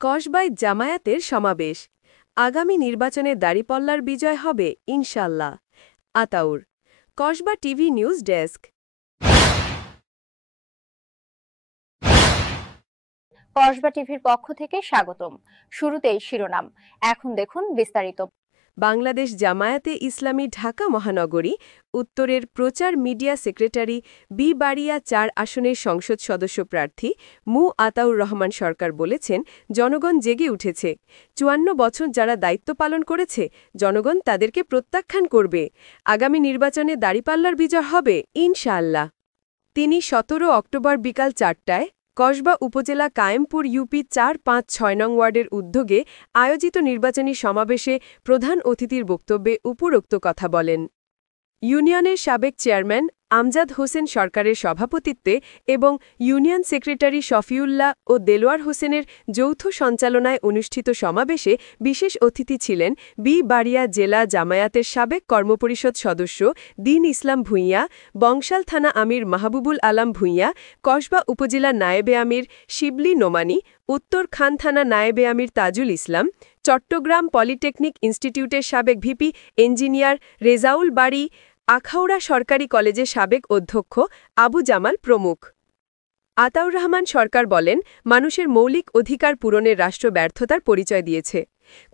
কসবায় জামায়াতের সমাবেশ। আগামী নির্বাচনে দাঁড়িপাল্লার বিজয় হবে ইনশাল্লাহ। Ataur. Kasba TV news desk. Kasba টিভির পক্ষ থেকে স্বাগতম। শুরুতেই শিরোনাম, এখন দেখুন বিস্তারিত। বাংলাদেশ জামায়াতে ইসলামী ঢাকা মহানগরী উত্তরের প্রচার মিডিয়া সেক্রেটারি বি বাড়িয়া ৪ আসনের সংসদ সদস্য প্রার্থী মু আতাউর রহমান সরকার বলেছেন, জনগণ জেগে উঠেছে। ৫৪ বছর যারা দায়িত্ব পালন করেছে, জনগণ তাদেরকে প্রত্যাখ্যান করবে। আগামী নির্বাচনে দাঁড়িপাল্লার বিজয় হবে ইনশাআল্লাহ। তিনি ১৭ অক্টোবর বিকাল ৪টায় কসবা উপজেলা কায়েমপুর ইউপি ৪-৫-৬ নং ওয়ার্ডের উদ্যোগে আয়োজিত নির্বাচনী সমাবেশে প্রধান অতিথির বক্তব্যে উপরোক্ত কথা বলেন। ইউনিয়নের সাবেক চেয়ারম্যান আমজাদ হোসেন সরকারের সভাপতিত্বে এবং ইউনিয়ন সেক্রেটারি শফিউল্লাহ ও দেলোয়ার হোসেনের যৌথ সঞ্চালনায় অনুষ্ঠিত সমাবেশে বিশেষ অতিথি ছিলেন বি বাড়িয়া জেলা জামায়াতের সাবেক কর্মপরিষদ সদস্য দীন ইসলাম ভূঁইয়া, বংশাল থানা আমির মাহবুবুল আলম ভূঁইয়া, কসবা উপজেলা নায়েবে আমির শিবলি নোমানি, উত্তর খান থানা নায়েবে আমির তাজুল ইসলাম, চট্টগ্রাম পলিটেকনিক ইনস্টিটিউটের সাবেক ভিপি ইঞ্জিনিয়ার রেজাউল বাড়ি, আখাউড়া সরকারি কলেজের সাবেক অধ্যক্ষ আবু জামাল প্রমুখ। আতাউর রহমান সরকার বলেন, মানুষের মৌলিক অধিকার পূরণের রাষ্ট্র ব্যর্থতার পরিচয় দিয়েছে।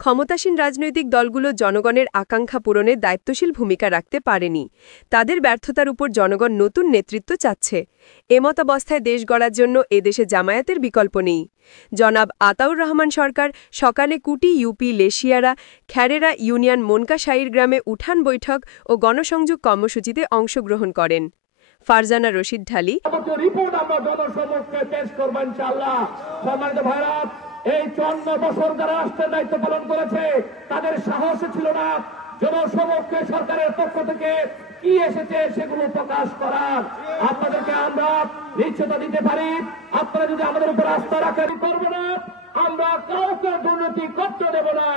ক্ষমতাসীন রাজনৈতিক দলগুলো জনগণের আকাঙ্ক্ষা পূরণে দায়িত্বশীল ভূমিকা রাখতে পারেনি। তাদের ব্যর্থতার উপর জনগণ নতুন নেতৃত্ব চাচ্ছে। এমতাবস্থায় দেশ গড়ার জন্য এদেশে জামায়াতের বিকল্প নেই। জনাব আতাউর রহমান সরকার সকালে কুটি ইউপি লেশিয়ারা খ্যারেরা ইউনিয়ন মনকাশাইর গ্রামে উঠান বৈঠক ও গণসংযোগ কর্মসূচিতে অংশগ্রহণ করেন। ফারজানা রশিদ ঢালি। এই ৫৪ বছর যারা রাষ্ট্রের দায়িত্ব পালন করেছে, তাদের সাহস ছিল না জনসমক্ষে সরকারের পক্ষ থেকে কি এসেছে সেগুলো প্রকাশ করার। আপনাদেরকে আমরা নিশ্চয়তা দিতে পারি, আপনারা যদি আমাদের উপর আস্থা রাখেন, করবো না, আমরা কাউকে দুর্নীতি করতে দেব না।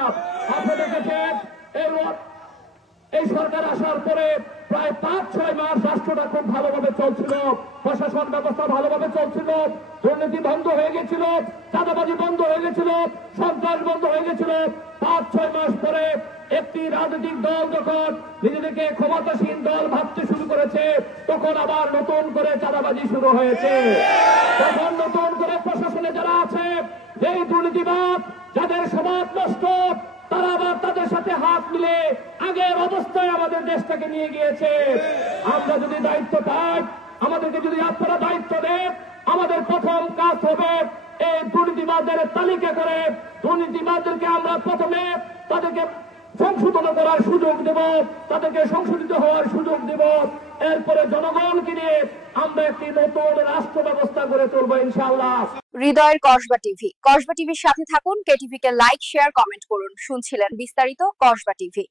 আপনাদের কাছে এই সরকার আসার পরে প্রায় ৫-৬ মাস রাষ্ট্রটা খুব ভালোভাবে চলছিল, প্রশাসন ব্যবস্থা ভালোভাবে চলছিল, দুর্নীতি বন্ধ হয়ে গেছিল, চাঁদাবাজি বন্ধ হয়ে গেছিল, সন্ত্রাস বন্ধ হয়ে গেছিল। ৫-৬ মাস পরে একটি রাজনৈতিক দল যখন নিজেদেরকে ক্ষমতাসীন দল ভাবতে শুরু করেছে, তখন আবার নতুন করে চাঁদাবাজি শুরু হয়েছে। তখন নতুন করে প্রশাসনে যারা আছে, যেই দুর্নীতিবাদ, যাদের সমাজ নষ্ট, তারা আবার তাদের সাথে হাত মিলে আগের অবস্থায় আমাদের দেশটাকে নিয়ে গিয়েছে। আমরা যদি দায়িত্ব পাই, আমাদেরকে যদি আপনারা দায়িত্ব দেন, আমাদের প্রথম কাজ হবে এই দুর্নীতিবাদদের তালিকা করে দুর্নীতিবাদদেরকে আমরা প্রথমে তাদেরকে সংশোধন করার সুযোগ দেব, তাদেরকে সংশোধিত হওয়ার সুযোগ দেব। এরপরে জনগণকে নিয়ে আমরা একটি নতুন রাষ্ট্র ব্যবস্থা গড়ে তুলব ইনশাআল্লাহ। হৃদয়ের কসবা টিভি। কসবা টিভির সাথে থাকুন, কেটিভিকে লাইক, শেয়ার, কমেন্ট করুন। শুনছিলেন বিস্তারিত কসবা টিভি।